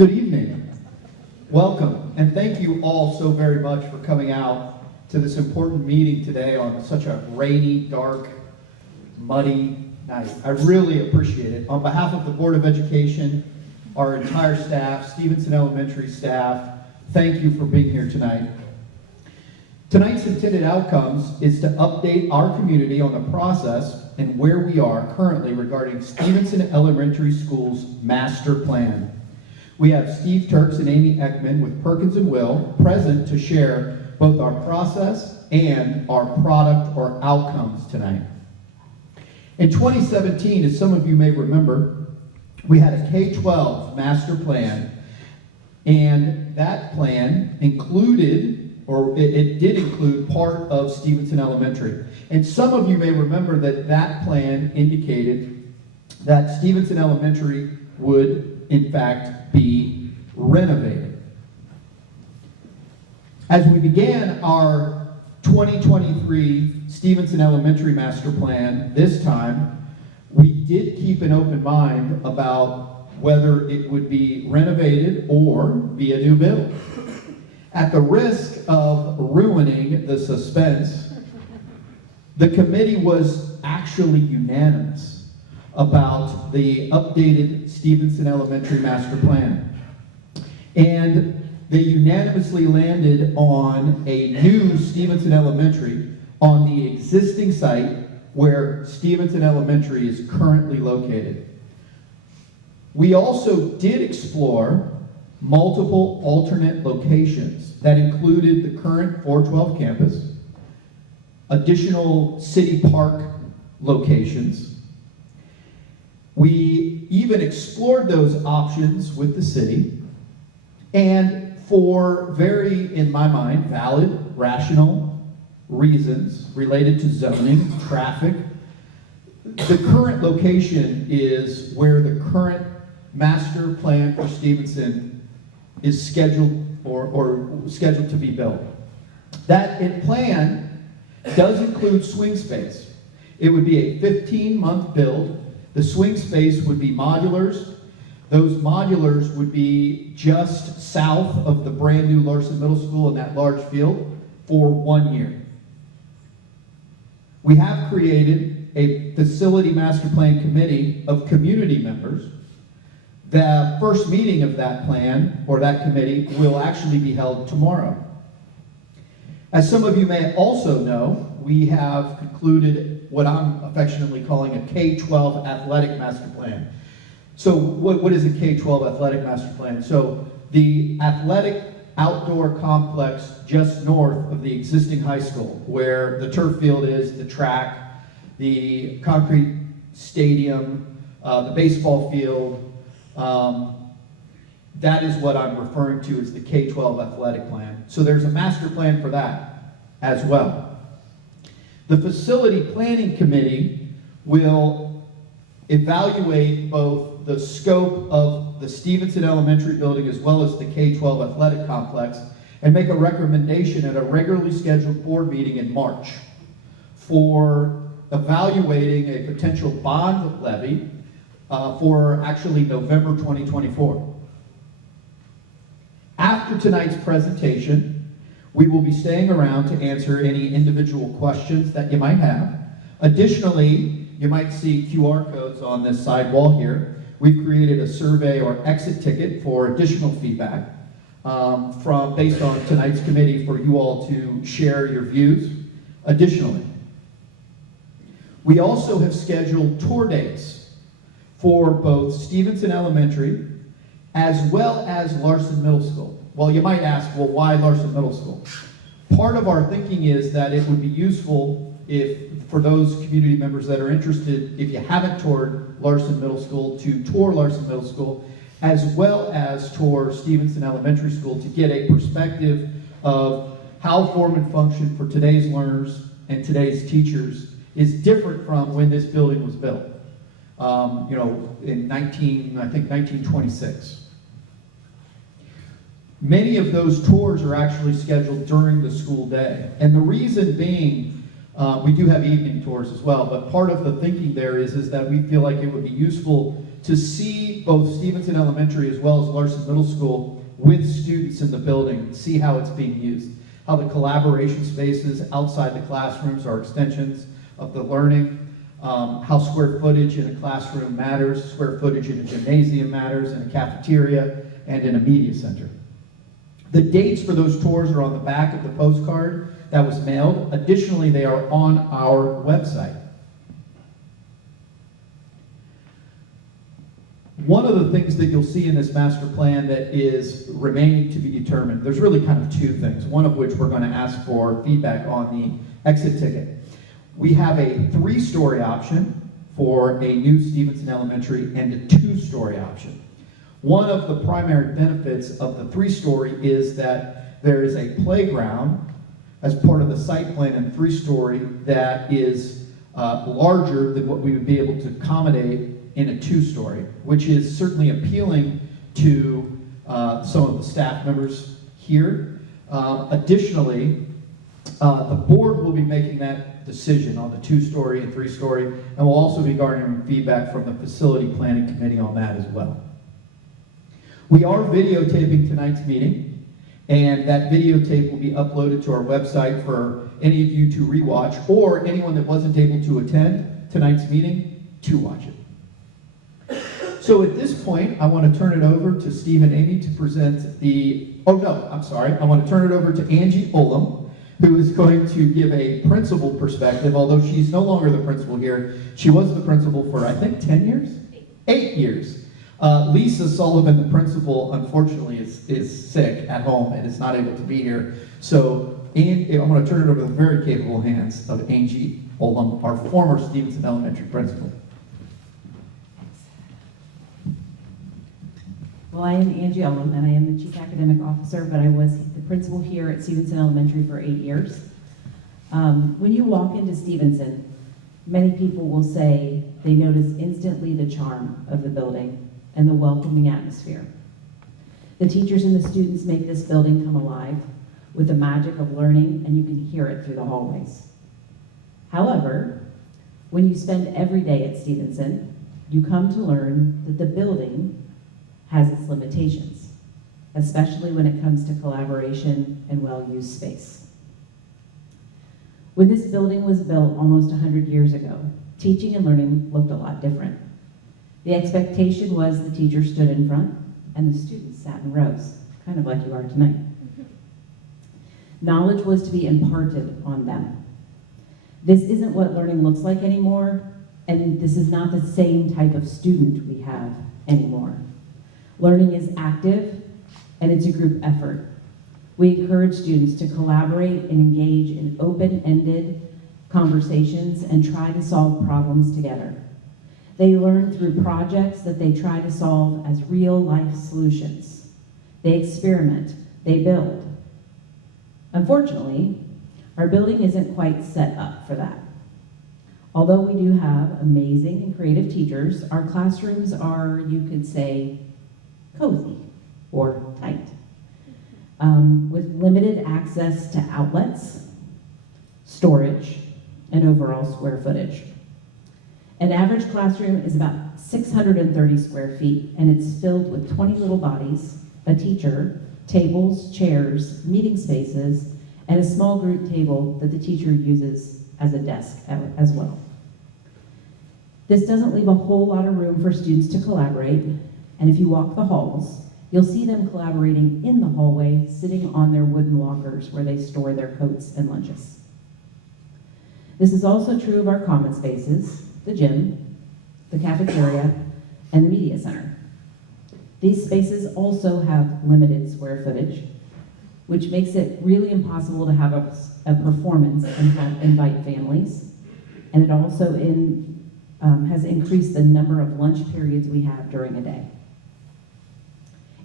Good evening. Welcome, and thank you all so very much for coming out to this important meeting today on such a rainy, dark, muddy night. I really appreciate it. On behalf of the Board of Education, our entire staff, Stevenson Elementary staff, thank you for being here tonight. Tonight's intended outcomes is to update our community on the process and where we are currently regarding Stevenson Elementary School's master plan. We have Steve Turks and Amy Ekman with Perkins and Will present to share both our process and our product or outcomes tonight. In 2017, as some of you may remember, we had a K-12 master plan, and that plan included, or it did include part of Stevenson Elementary. And some of you may remember that that plan indicated that Stevenson Elementary would, in fact, be renovated. As we began our 2023 Stevenson Elementary Master Plan this time, we did keep an open mind about whether it would be renovated or be a new build. At the risk of ruining the suspense, the committee was actually unanimous about the updated Stevenson Elementary Master Plan. And they unanimously landed on a new Stevenson Elementary on the existing site where Stevenson Elementary is currently located. We also did explore multiple alternate locations that included the current 412 campus, additional city park locations. We even explored those options with the city, and for very, in my mind, valid, rational reasons related to zoning, traffic, the current location is where the current master plan for Stevenson is scheduled or scheduled to be built. That plan does include swing space. It would be a 15-month build. The swing space would be modulars. Those modulars would be just south of the brand new Larson Middle School in that large field for 1 year. We have created a facility master plan committee of community members. The first meeting of that plan, or that committee, will actually be held tomorrow. As some of you may also know, we have concluded what I'm affectionately calling a K-12 athletic master plan. So what is a K-12 athletic master plan? So the athletic outdoor complex just north of the existing high school, where the turf field is, the track, the concrete stadium, the baseball field, that is what I'm referring to as the K-12 athletic plan. So there's a master plan for that as well. The Facility Planning Committee will evaluate both the scope of the Stevenson Elementary building as well as the K-12 athletic complex and make a recommendation at a regularly scheduled board meeting in March for evaluating a potential bond levy for actually November 2024. After tonight's presentation, we will be staying around to answer any individual questions that you might have. Additionally, you might see QR codes on this side wall here. We've created a survey or exit ticket for additional feedback based on tonight's committee for you all to share your views. Additionally, we also have scheduled tour dates for both Stevenson Elementary as well as Larson Middle School. Well, you might ask, well, why Larson Middle School? Part of our thinking is that it would be useful for those community members that are interested, if you haven't toured Larson Middle School, to tour Larson Middle School, as well as tour Stevenson Elementary School to get a perspective of how form and function for today's learners and today's teachers is different from when this building was built. In 1926. Many of those tours are actually scheduled during the school day. And the reason being, we do have evening tours as well, but part of the thinking there is that we feel like it would be useful to see both Stevenson Elementary as well as Larson Middle School with students in the building, see how it's being used, how the collaboration spaces outside the classrooms are extensions of the learning, how square footage in a classroom matters, square footage in a gymnasium matters, in a cafeteria, and in a media center. The dates for those tours are on the back of the postcard that was mailed. Additionally, they are on our website. One of the things that you'll see in this master plan that is remaining to be determined, there's really kind of two things, one of which we're going to ask for feedback on the exit ticket. We have a 3-story option for a new Stevenson Elementary and a 2-story option. One of the primary benefits of the 3-story is that there is a playground as part of the site plan in 3-story that is larger than what we would be able to accommodate in a 2-story, which is certainly appealing to some of the staff members here. Additionally, the board will be making that decision on the 2-story and 3-story, and we'll also be garnering feedback from the facility planning committee on that as well. We are videotaping tonight's meeting, and that videotape will be uploaded to our website for any of you to rewatch, or anyone that wasn't able to attend tonight's meeting to watch it. So at this point, I want to turn it over to Steve and Amy to present the, I want to turn it over to Angie Olam, who is going to give a principal perspective, although she's no longer the principal here. She was the principal for, I think, 10 years? 8 years. Lisa Sullivan, the principal, unfortunately is sick at home and is not able to be here. So I'm going to turn it over to the very capable hands of Angie Olam, our former Stevenson Elementary principal. Well, I am Angie Olam, and I am the Chief Academic Officer, but I was the principal here at Stevenson Elementary for 8 years. When you walk into Stevenson, many people will say they notice instantly the charm of the building and the welcoming atmosphere. The teachers and the students make this building come alive with the magic of learning, and you can hear it through the hallways. However, when you spend every day at Stevenson, you come to learn that the building has its limitations, especially when it comes to collaboration and well-used space. When this building was built almost 100 years ago, teaching and learning looked a lot different. The expectation was the teacher stood in front and the students sat in rows, kind of like you are tonight. Knowledge was to be imparted on them. This isn't what learning looks like anymore, and this is not the same type of student we have anymore. Learning is active, and it's a group effort. We encourage students to collaborate and engage in open-ended conversations and try to solve problems together. They learn through projects that they try to solve as real-life solutions. They experiment, they build. Unfortunately, our building isn't quite set up for that. Although we do have amazing and creative teachers, our classrooms are, you could say, cozy or tight, with limited access to outlets, storage, and overall square footage. An average classroom is about 630 square feet, and it's filled with 20 little bodies, a teacher, tables, chairs, meeting spaces, and a small group table that the teacher uses as a desk as well. This doesn't leave a whole lot of room for students to collaborate, and if you walk the halls, you'll see them collaborating in the hallway, sitting on their wooden lockers where they store their coats and lunches. This is also true of our common spaces, the gym, the cafeteria, and the media center. These spaces also have limited square footage, which makes it really impossible to have a performance and help invite families. And it also has increased the number of lunch periods we have during a day.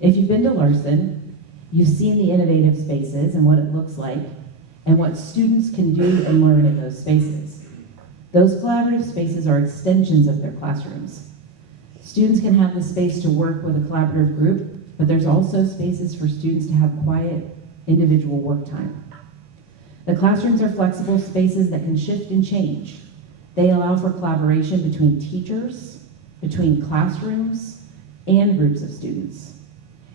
If you've been to Larson, you've seen the innovative spaces and what it looks like and what students can do and learn in those spaces. Those collaborative spaces are extensions of their classrooms. Students can have the space to work with a collaborative group, but there's also spaces for students to have quiet, individual work time. The classrooms are flexible spaces that can shift and change. They allow for collaboration between teachers, between classrooms and groups of students.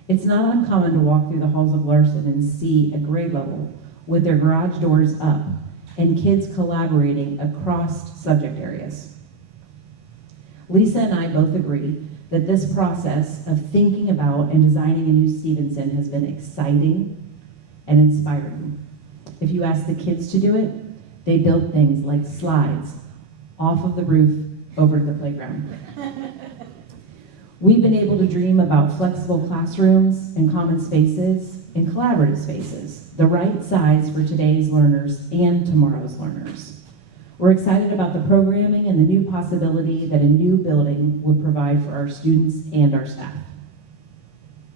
It's not uncommon to walk through the halls of Larson and see a grade level with their garage doors up and kids collaborating across subject areas. Lisa and I both agree that this process of thinking about and designing a new Stevenson has been exciting and inspiring. If you ask the kids to do it, they build things like slides off of the roof over to the playground. We've been able to dream about flexible classrooms and common spaces and collaborative spaces, the right size for today's learners and tomorrow's learners. We're excited about the programming and the new possibility that a new building would provide for our students and our staff.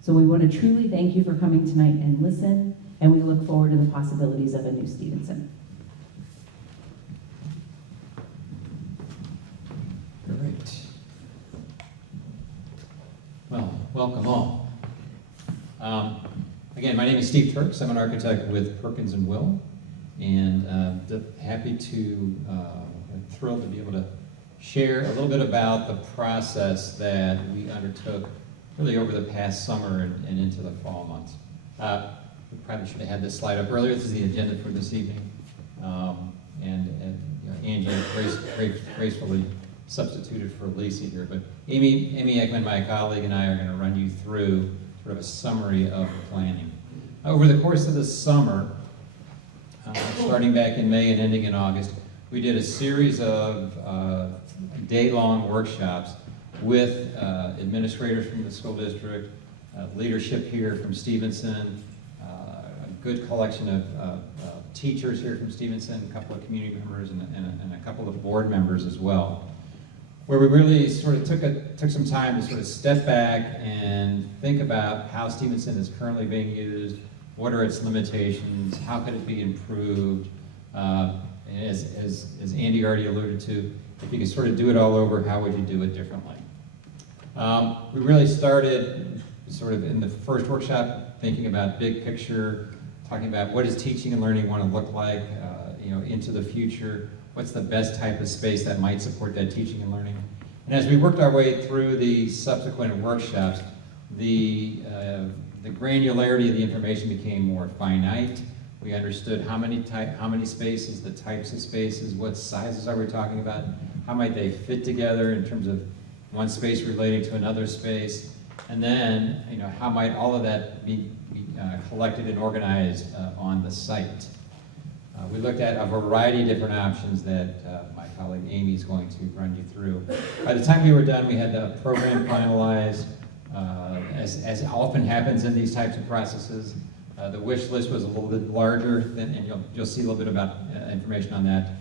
So we want to truly thank you for coming tonight and listen, and we look forward to the possibilities of a new Stevenson. Great. Well, welcome all. Again, my name is Steve Turks. I'm an architect with Perkins & Will, and happy to, thrilled to be able to share a little bit about the process that we undertook really over the past summer and into the fall months. We probably should have had this slide up earlier. This is the agenda for this evening. And you know, Angie gracefully substituted for Lacey here, but Amy Eggman, my colleague, and I are going to run you through sort of a summary of the planning. Over the course of the summer, starting back in May and ending in August, we did a series of day-long workshops with administrators from the school district, leadership here from Stevenson, a good collection of teachers here from Stevenson, a couple of community members, and a couple of board members as well, where we really sort of took some time to sort of step back and think about how Stevenson is currently being used, what are its limitations, how could it be improved. As Andy already alluded to, if you could sort of do it all over, how would you do it differently? We really started sort of in the first workshop thinking about big picture, talking about what does teaching and learning want to look like, you know, into the future. What's the best type of space that might support that teaching and learning? And as we worked our way through the subsequent workshops, the granularity of the information became more finite. We understood how many spaces, the types of spaces, what sizes are we talking about, how might they fit together in terms of one space relating to another space, and then, you know, how might all of that be collected and organized on the site. We looked at a variety of different options that my colleague Amy is going to run you through. By the time we were done, we had the program finalized. As often happens in these types of processes, the wish list was a little bit larger, and you'll see a little bit about information on that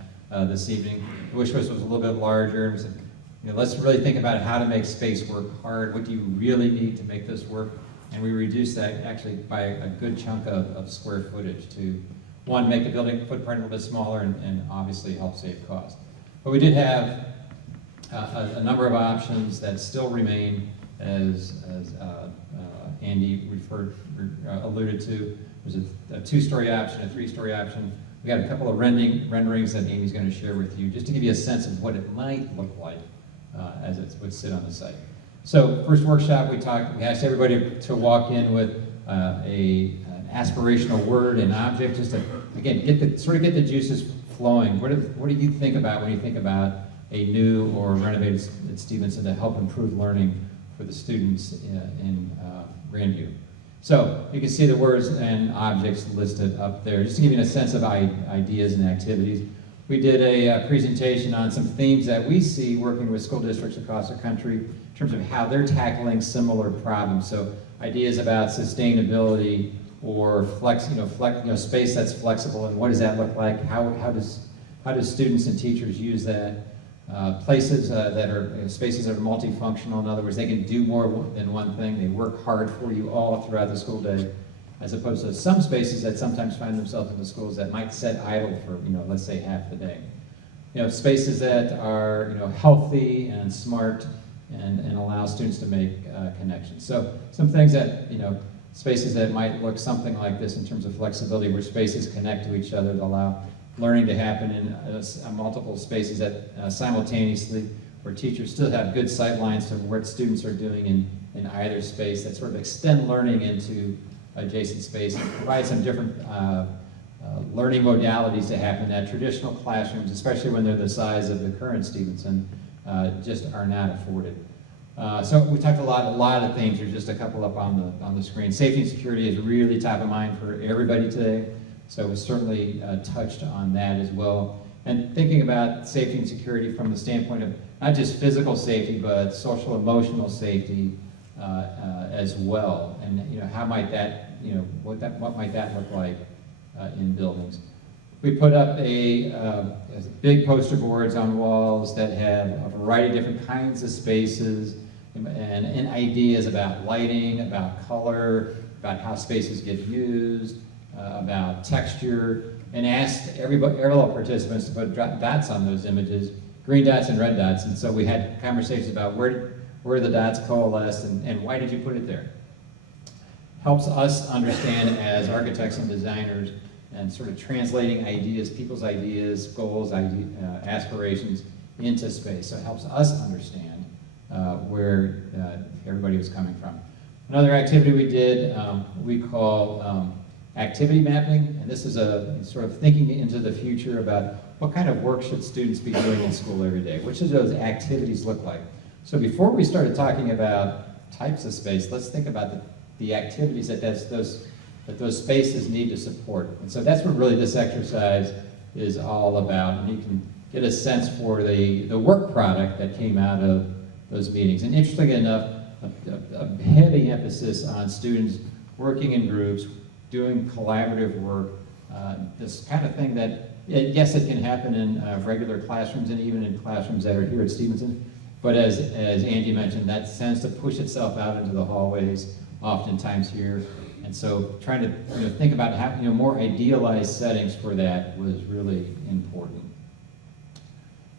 this evening. The wish list was a little bit larger. We said, you know, let's really think about how to make space work hard. What do you really need to make this work? And we reduced that actually by a good chunk of square footage to, one, make the building footprint a little bit smaller and obviously help save cost. But we did have a number of options that still remain, as Andy alluded to. There's a two-story option, a three-story option. We got a couple of renderings that Amy's going to share with you, just to give you a sense of what it might look like as it would sit on the site. So first workshop, we asked everybody to walk in with an aspirational word and object, just to, again, get the juices flowing. What do you think about when you think about a new or renovated Stevenson to help improve learning for the students in Grandview? So you can see the words and objects listed up there, just to give you a sense of ideas and activities. We did a presentation on some themes that we see working with school districts across the country in terms of how they're tackling similar problems. So ideas about sustainability or space that's flexible, and what does that look like? How does students and teachers use that? Places that are spaces that are multifunctional. In other words, they can do more than one thing. They work hard for you all throughout the school day, as opposed to some spaces that sometimes find themselves in the schools that might sit idle for, let's say half the day. Spaces that are, healthy and smart and allow students to make connections. So some things that, spaces that might look something like this in terms of flexibility, where spaces connect to each other to allow learning to happen in multiple spaces that simultaneously, where teachers still have good sight lines to what students are doing in either space, that sort of extend learning into adjacent space and provide some different learning modalities to happen that traditional classrooms, especially when they're the size of the current Stevenson, just are not afforded. So we talked a lot of things. There's just a couple up on the screen. Safety and security is really top of mind for everybody today. So we certainly touched on that as well. And thinking about safety and security from the standpoint of not just physical safety, but social emotional safety as well. And how might that, what might that look like in buildings? We put up big poster boards on walls that have a variety of different kinds of spaces and ideas about lighting, about color, about how spaces get used, about texture, and asked all participants to put dots on those images, green dots and red dots. And so we had conversations about where the dots coalesce and why did you put it there? Helps us understand as architects and designers and sort of translating ideas, people's ideas, goals, aspirations into space. So it helps us understand where everybody was coming from. Another activity we did, we call activity mapping, and this is a sort of thinking into the future about what kind of work should students be doing in school every day? What should those activities look like? So before we started talking about types of space, let's think about the activities that those spaces need to support. And so that's what really this exercise is all about. And you can get a sense for the work product that came out of those meetings. And interestingly enough, a heavy emphasis on students working in groups, doing collaborative work, this kind of thing that, yes, it can happen in regular classrooms and even in classrooms that are here at Stevenson. But as Andy mentioned, that tends to push itself out into the hallways, oftentimes here. And so trying to think about how, more idealized settings for that was really important.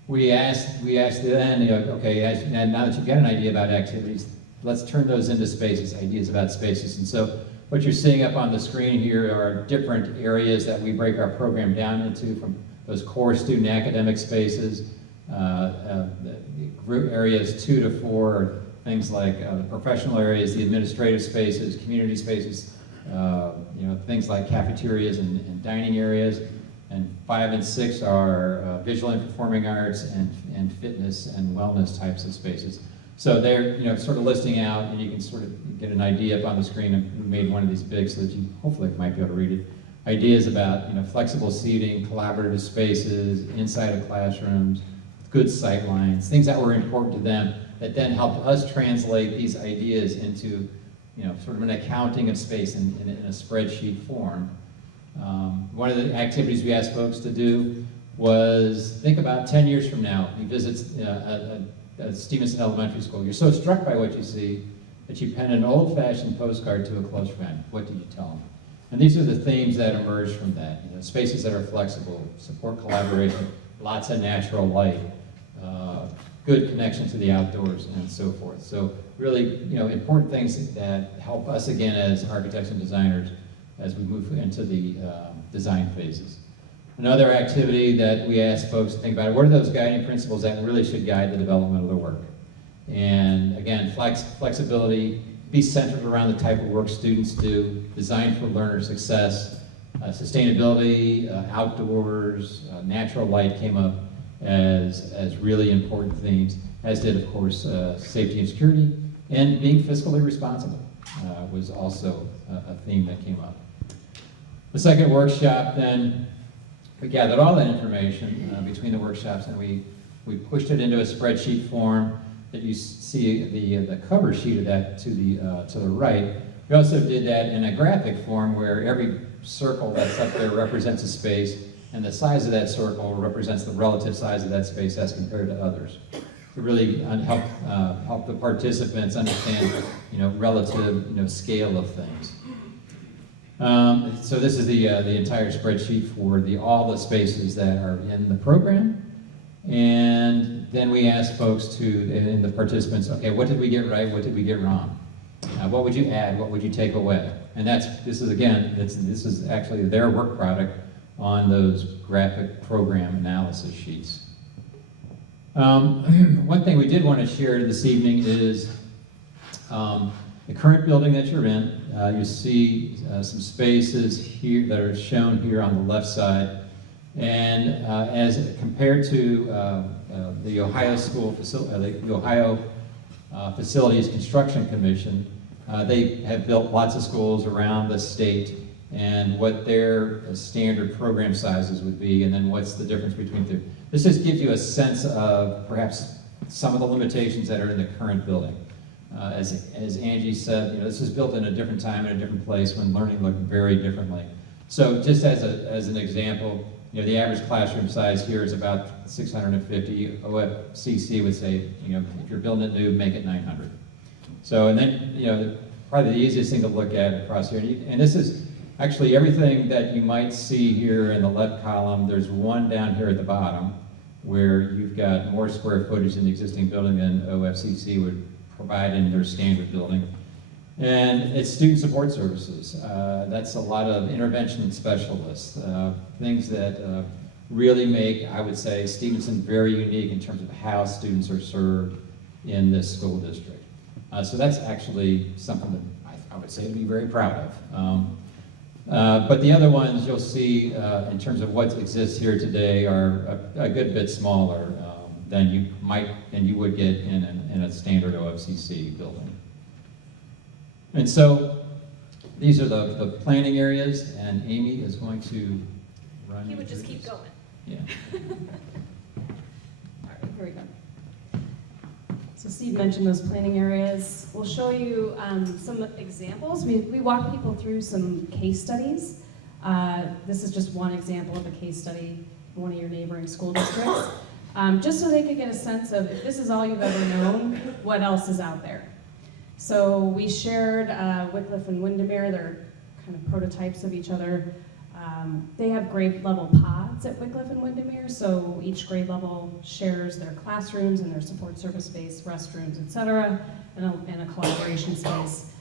We asked then, okay, now that you've got an idea about activities, let's turn those into spaces, ideas about spaces. And so what you're seeing up on the screen here are different areas that we break our program down into, from those core student academic spaces, group areas 2 to 4 are things like the professional areas, the administrative spaces, community spaces, things like cafeterias and dining areas, and 5 and 6 are visual and performing arts and fitness and wellness types of spaces. So they're sort of listing out, and you can sort of get an idea up on the screen. We made one of these big so that you hopefully might be able to read it. Ideas about flexible seating, collaborative spaces, inside of classrooms, good sight lines, things that were important to them that then helped us translate these ideas into sort of an accounting of space in a spreadsheet form. One of the activities we asked folks to do was think about 10 years from now. You visit a Stevenson Elementary School. You're so struck by what you see that you pen an old-fashioned postcard to a close friend. What do you tell them? And these are the themes that emerge from that. Spaces that are flexible, support collaboration, lots of natural light, good connection to the outdoors, and so forth. So really, important things that help us again as architects and designers as we move into the design phases. Another activity that we ask folks to think about, what are those guiding principles that really should guide the development of the work? And again, flexibility, be centered around the type of work students do, designed for learner success, sustainability, outdoors, natural light came up as really important themes, as did, of course, safety and security, and being fiscally responsible was also a theme that came up. The second workshop, then, we gathered all that information between the workshops, and we pushed it into a spreadsheet form that you see the cover sheet of that to the right. We also did that in a graphic form where every circle that's up there represents a space, and the size of that circle represents the relative size of that space as compared to others. To really help the participants understand, relative, scale of things. So this is the entire spreadsheet for all the spaces that are in the program. And then we asked folks and the participants, okay, what did we get right? What did we get wrong? What would you add? What would you take away? And this is actually their work product on those graphic program analysis sheets. One thing we did want to share this evening is the current building that you're in. You see some spaces here that are shown here on the left side. And as compared to the Ohio Facilities Construction Commission, they have built lots of schools around the state and what their standard program sizes would be, and then what's the difference between the two. This just gives you a sense of perhaps some of the limitations that are in the current building. As Angie said, this was built in a different time in a different place when learning looked very differently. So just as an example, the average classroom size here is about 650. OFCC would say, if you're building it new, make it 900. So, and then, probably the easiest thing to look at across here, and this is actually everything that you might see here in the left column. There's one down here at the bottom where you've got more square footage in the existing building than OFCC would provide in their standard building. And it's student support services. That's a lot of intervention specialists, things that really make, I would say, Stevenson very unique in terms of how students are served in this school district. So that's actually something that I would say to be very proud of. But the other ones you'll see in terms of what exists here today are a good bit smaller than you would get in a standard OFCC building. And so these are the planning areas, and Amy is going to run. He would just keep going. Yeah. All right, here we go. So Steve mentioned those planning areas. We'll show you some examples. We walk people through some case studies. This is just one example of a case study in one of your neighboring school districts, just so they could get a sense of, if this is all you've ever known, what else is out there. So we shared Wycliffe and Windermere. They're kind of prototypes of each other. They have grade level pods at Wycliffe and Windermere, so each grade level shares their classrooms and their support service space, restrooms, etc., and a collaboration space.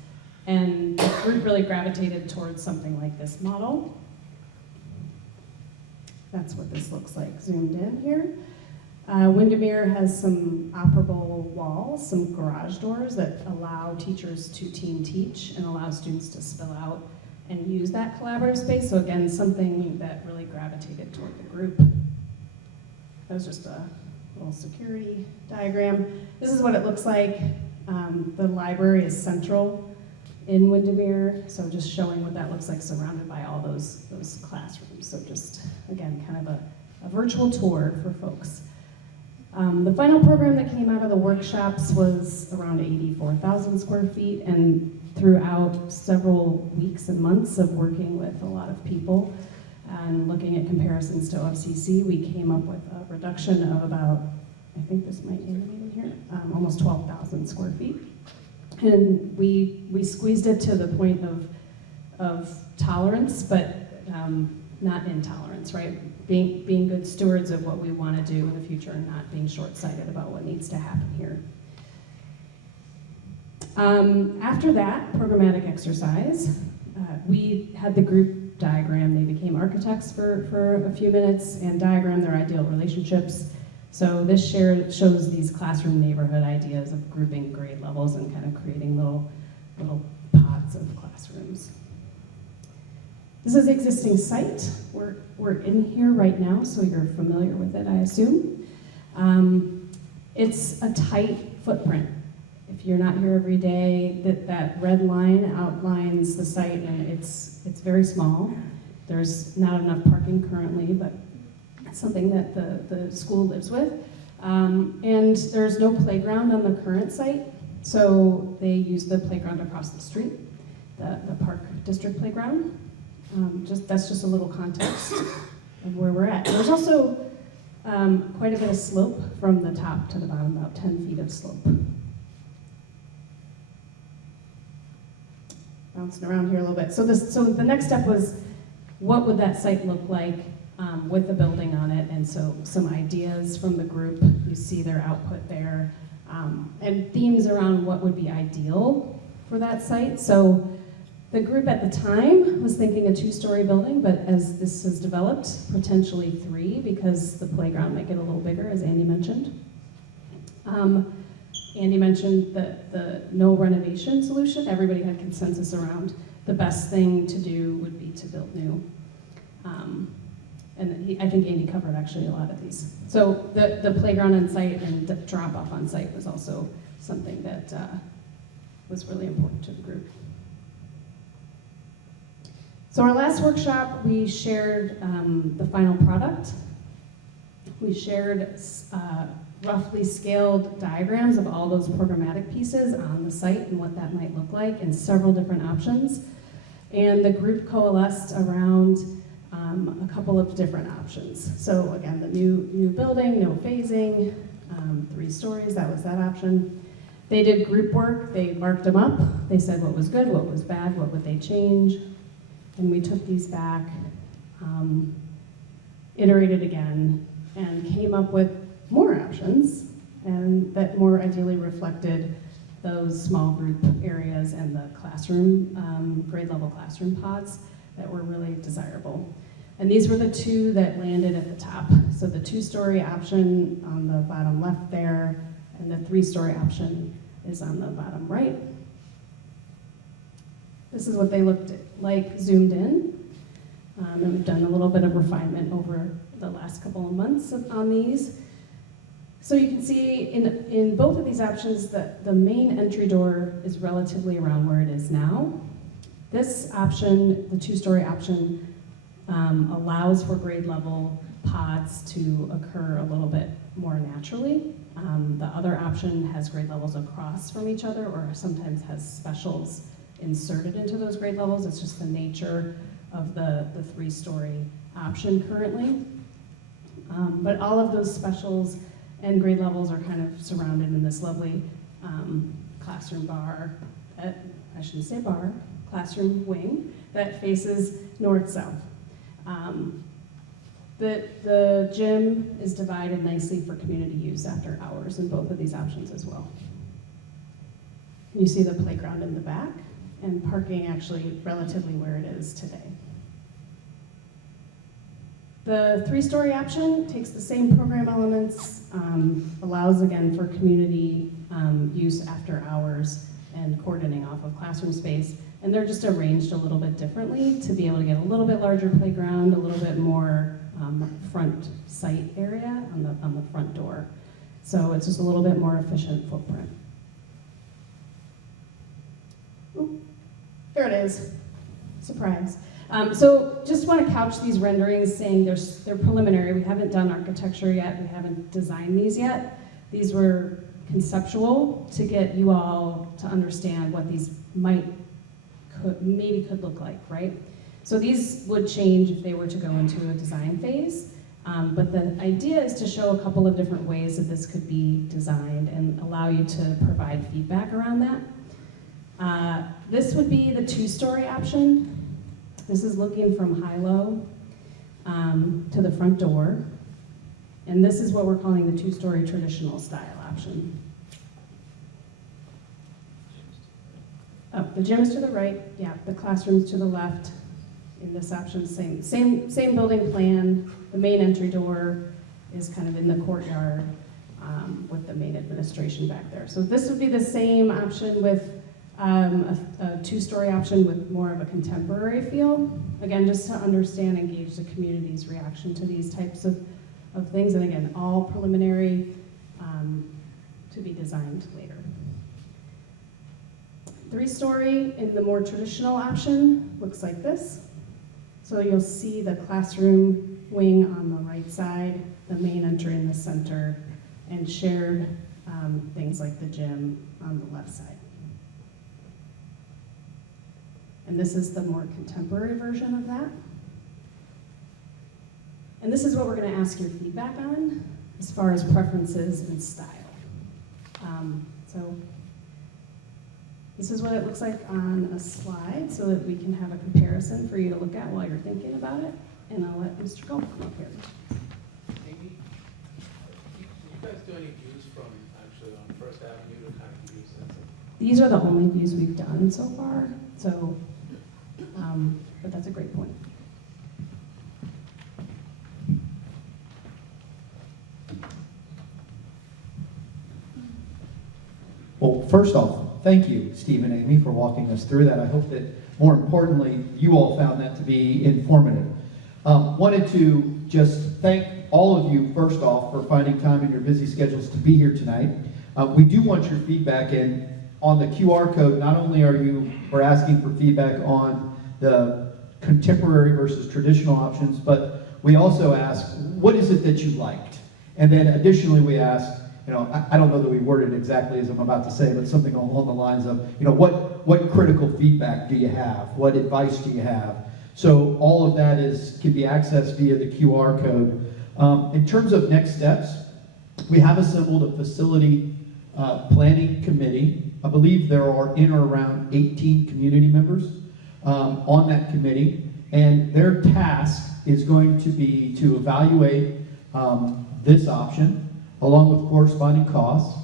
And the group really gravitated towards something like this model. That's what this looks like zoomed in here. Windermere has some operable walls, some garage doors that allow teachers to team teach and allow students to spill out and use that collaborative space. So again, something that really gravitated toward the group. That was just a little security diagram. This is what it looks like. The library is central in Windermere, so just showing what that looks like surrounded by all those classrooms. So just, again, kind of a virtual tour for folks. The final program that came out of the workshops was around 84,000 square feet, and throughout several weeks and months of working with a lot of people and looking at comparisons to OFCC, we came up with a reduction of about, I think this might animate in here, almost 12,000 square feet. And we squeezed it to the point of tolerance, but not intolerance, right? Being good stewards of what we want to do in the future and not being short-sighted about what needs to happen here. After that programmatic exercise, we had the group diagram. They became architects for a few minutes and diagrammed their ideal relationships. So this shows these classroom neighborhood ideas of grouping grade levels and kind of creating little pods of classrooms. This is the existing site. We're in here right now, so you're familiar with it, I assume. It's a tight footprint. If you're not here every day, that red line outlines the site, and it's very small. There's not enough parking currently, but it's something that the school lives with. And there's no playground on the current site, so they use the playground across the street, the Park District playground. That's just a little context of where we're at. There's also quite a bit of slope from the top to the bottom, about 10 feet of slope. Bouncing around here a little bit. So the next step was, what would that site look like with the building on it? And so some ideas from the group, you see their output there, and themes around what would be ideal for that site. So the group at the time was thinking a 2-story building, but as this has developed, potentially 3, because the playground might get a little bigger, as Andy mentioned. Andy mentioned the no renovation solution. Everybody had consensus around the best thing to do would be to build new. I think Andy covered actually a lot of these. So the playground on site and the drop off on site was also something that was really important to the group. So our last workshop, we shared the final product. We shared roughly scaled diagrams of all those programmatic pieces on the site and what that might look like and several different options. And the group coalesced around a couple of different options. So again, the new building, no phasing, 3 stories, that was that option. They did group work, they marked them up, they said what was good, what was bad, what would they change, and we took these back, iterated again, and came up with more options, and that more ideally reflected those small group areas and the classroom, grade level classroom pods that were really desirable. And these were the 2 that landed at the top. So the 2-story option on the bottom left there, and the 3-story option is on the bottom right. This is what they looked like zoomed in. And we've done a little bit of refinement over the last couple of months on these. So you can see in both of these options that the main entry door is relatively around where it is now. This option, the 2-story option, allows for grade level pods to occur a little bit more naturally. The other option has grade levels across from each other or sometimes has specials inserted into those grade levels. It's just the nature of the 3-story option currently. But all of those specials and grade levels are kind of surrounded in this lovely classroom I shouldn't say bar, classroom wing that faces north-south. The gym is divided nicely for community use after hours in both of these options as well. You see the playground in the back and parking actually relatively where it is today. The 3-story option takes the same program elements, allows again for community use after hours and coordinating off of classroom space. And they're just arranged a little bit differently to be able to get a little bit larger playground, a little bit more front sight area on the front door. So it's just a little bit more efficient footprint. Ooh, there it is. Surprise. So just want to couch these renderings saying they're preliminary. We haven't done architecture yet. We haven't designed these yet. These were conceptual to get you all to understand what these maybe could look like, right? So these would change if they were to go into a design phase. But the idea is to show a couple of different ways that this could be designed and allow you to provide feedback around that. This would be the 2-story option. This is looking from high-low to the front door. And this is what we're calling the 2-story traditional style option. Oh, the gym is to the right, yeah, the classroom's to the left. In this option, same building plan. The main entry door is kind of in the courtyard with the main administration back there. So this would be the same option with a 2-story option with more of a contemporary feel. Again, just to understand and gauge the community's reaction to these types of things. And again, all preliminary to be designed later. 3-story in the more traditional option looks like this. So you'll see the classroom wing on the right side, the main entry in the center, and shared things like the gym on the left side. And this is the more contemporary version of that. And this is what we're going to ask your feedback on as far as preferences and style. So this is what it looks like on a slide so that we can have a comparison for you to look at while you're thinking about it. And I'll let Mr. Gulf come up here. Amy, did you guys do any views from actually on First Avenue to kind of give you a sense of? These are the only views we've done so far, so, but that's a great point. Well, first off, thank you, Steve and Amy, for walking us through that. I hope that, more importantly, you all found that to be informative. Wanted to just thank all of you, first off, for finding time in your busy schedules to be here tonight. We do want your feedback, and on the QR code, not only we're asking for feedback on the contemporary versus traditional options, but we also ask, what is it that you liked? And then additionally, we ask, I don't know that we worded it exactly as I'm about to say, but something along the lines of, what critical feedback do you have? What advice do you have? So all of that can be accessed via the QR code. In terms of next steps, we have assembled a facility planning committee. I believe there are in or around 18 community members on that committee, and their task is going to be to evaluate this option along with corresponding costs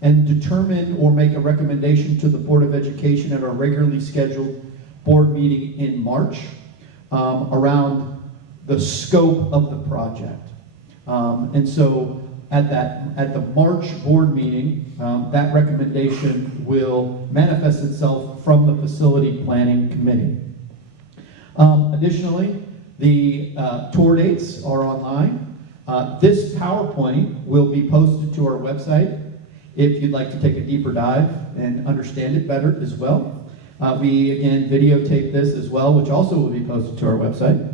and determine or make a recommendation to the Board of Education at our regularly scheduled board meeting in March around the scope of the project. And so at the March board meeting, that recommendation will manifest itself from the facility planning committee. Additionally, the tour dates are online. This PowerPoint will be posted to our website if you'd like to take a deeper dive and understand it better as well. We, again, videotape this as well, which also will be posted to our website.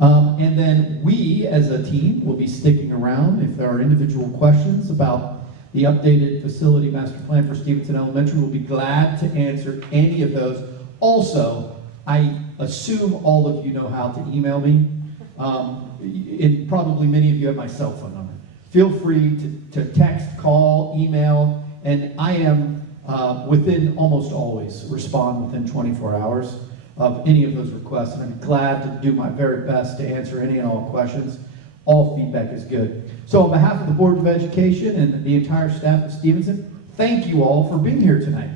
And then we, as a team, will be sticking around. If there are individual questions about the updated facility master plan for Stevenson Elementary, we'll be glad to answer any of those. Also, I assume all of you know how to email me. Probably many of you have my cell phone number. Feel free to text, call, email, and I am within almost always respond within 24 hours of any of those requests, and I'm glad to do my very best to answer any and all questions. All feedback is good. So on behalf of the Board of Education and the entire staff of Stevenson, thank you all for being here tonight.